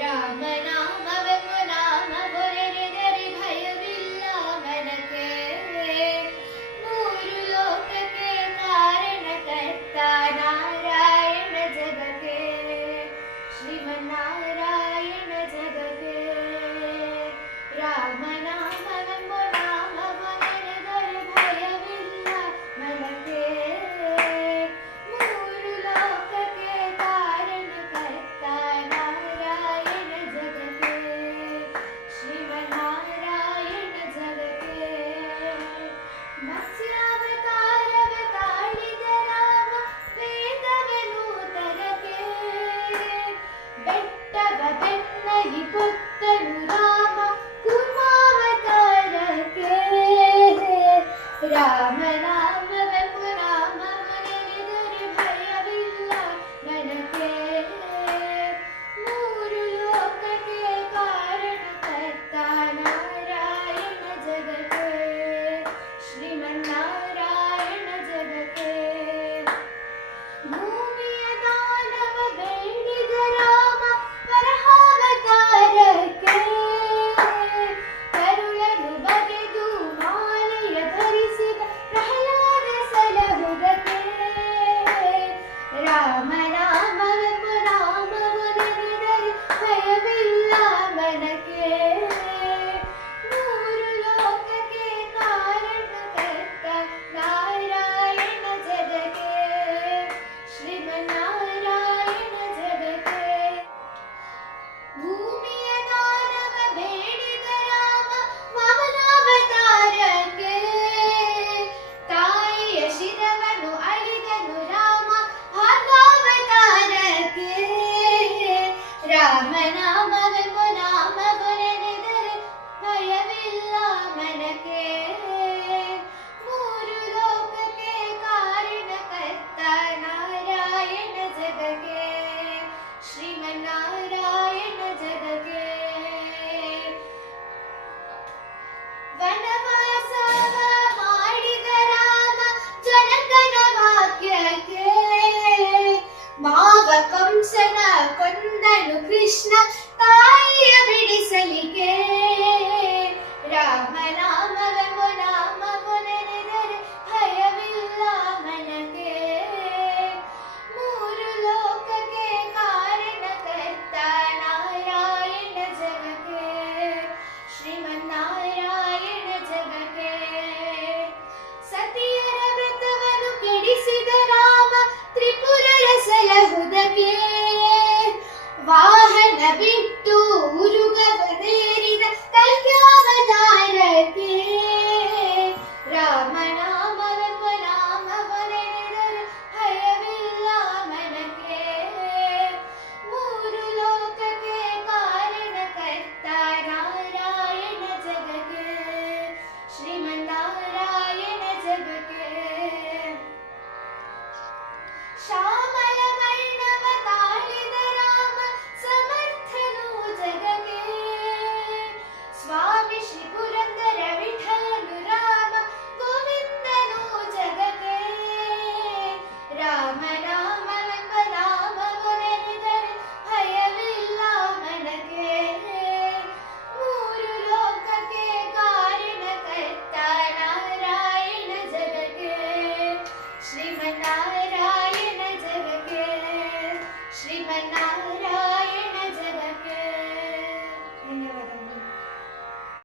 ರಾಮನಾಮವೆಂಬ ನಾಮವೊರೆದರೆ ಭಯವಿಲ್ಲ ಮನಕ್ಕೆ. ಮೂರು ಲೋಕಕ್ಕೆ ಕಾರಣಕರ್ತ ನಾರಾಯಣ ಜಗಕ್ಕೆ, ಶ್ರೀಮನ್ನಾರಾಯಣ ಜಗಕ್ಕೆ. ರಾಮನಾಮವೆಂಬ ನಾಮವೊರೆದರೆ ಭಯವಿಲ್ಲ ಮನಕ್ಕೆ. ಮೂರು ಲೋಕಕ್ಕೆ ಕಾರಣಕರ್ತ ನಾರಾಯಣ ಜಗಕ್ಕೆ, ಶ್ರೀಮನ್ನಾರಾಯಣ ಜಗಕ್ಕೆ. ಮತ್ಸ್ಯಾವತಾರವ ತಾಳಿದ ರಾಮ ವೇದವನು ತರಕೆ. ಬೆಟ್ಟವ ಬೆನ್ನಗಿ ಪೊತ್ತನು ರಾಮ ಕೂರ್ಮಾವತಾರಕ್ಕೆ. ರಾಮನಾಮವೆಂಬ ನಾಮವೊರೆದರೆ ಭಯವಿಲ್ಲ ಮನಕ್ಕೆ. ಮೂರು ಲೋಕಕ್ಕೆ ಕಾರಣಕರ್ತ ನಾರಾಯಣ ಜಗಕ್ಕೆ, ಶ್ರೀಮನ್ನಾರಾಯಣ ಜಗಕ್ಕೆ. ಭೂಮಿಯ ದಾನವ ಬೇಡಿದ ರಾಮ ವರಹಾವತಾರಕ್ಕೆ. ಕರುಳನು ಬಗೆದು ಮಾಲೆಯ ಧರಿಸಿದ ಪ್ರಹ್ಲಾದ ಸಲಹುದಕ್ಕೆ. ರಾಮನಾಮವೆಂಬ ನಾಮವೊರೆದರೆ ಭಯವಿಲ್ಲ ಮನಕ್ಕೆ. ಮೂರು ಲೋಕಕ್ಕೆ ಕಾರಣಕರ್ತ ನಾರಾಯಣ ಜಗಕ್ಕೆ, ಶ್ರೀಮನ್ನಾರಾಯಣ ಜಗಕ್ಕೆ. ಭೂಮಿಯ ದಾನವ ಬೇಡಿದ ರಾಮ ವಾಮನಾವತಾರಕ್ಕೆ. ತಾಯಿಯ ಶಿರವನ್ನು ಅಳಿದನು ರಾಮ ಭಾಗಾವತಾರಕ್ಕೆ. ರಾಮನಾಮವೆಂಬ ನಾಮವೊರೆದರೆ ಭಯವಿಲ್ಲ ಮನಕ್ಕೆ. ಮೂರು ಲೋಕಕ್ಕೆ ಕಾರಣಕರ್ತ ನಾರಾಯಣ ಜಗಕ್ಕೆ, ಶ್ರೀಮನ್ನಾರಾಯಣ ಜಗಕ್ಕೆ. ವನವಾಸವ ಮಾಡಿದ ರಾಮ ಜನಕನ ವಾಕ್ಯಕ್ಕೆ. ಮಾವ ಕಂಸನ ಕೊಂದನು ಕೃಷ್ಣ ತಾಯಿಯ ಬಿಡಿಸಲಿಕ್ಕೆ. ರಾಮನಾಮವೆಂಬ ನಾಮವೊರೆದರೆ ಭಯವಿಲ್ಲ ಮನಕ್ಕೆ. ಮೂರು ಲೋಕಕ್ಕೆ ಕಾರಣಕರ್ತ ನಾರಾಯಣ ಜಗಕ್ಕೆ, ಶ್ರೀಮನ್ನಾರಾಯಣ ಜಗಕ್ಕೆ. ಸತಿಯರ ವ್ರತವನ್ನು ಕೆಡಿಸಿದ ರಾಮ ತ್ರಿಪುರರ ಸಲಹುದಕ್ಕೆ. ವಾಹನ ಬಿಟ್ಟು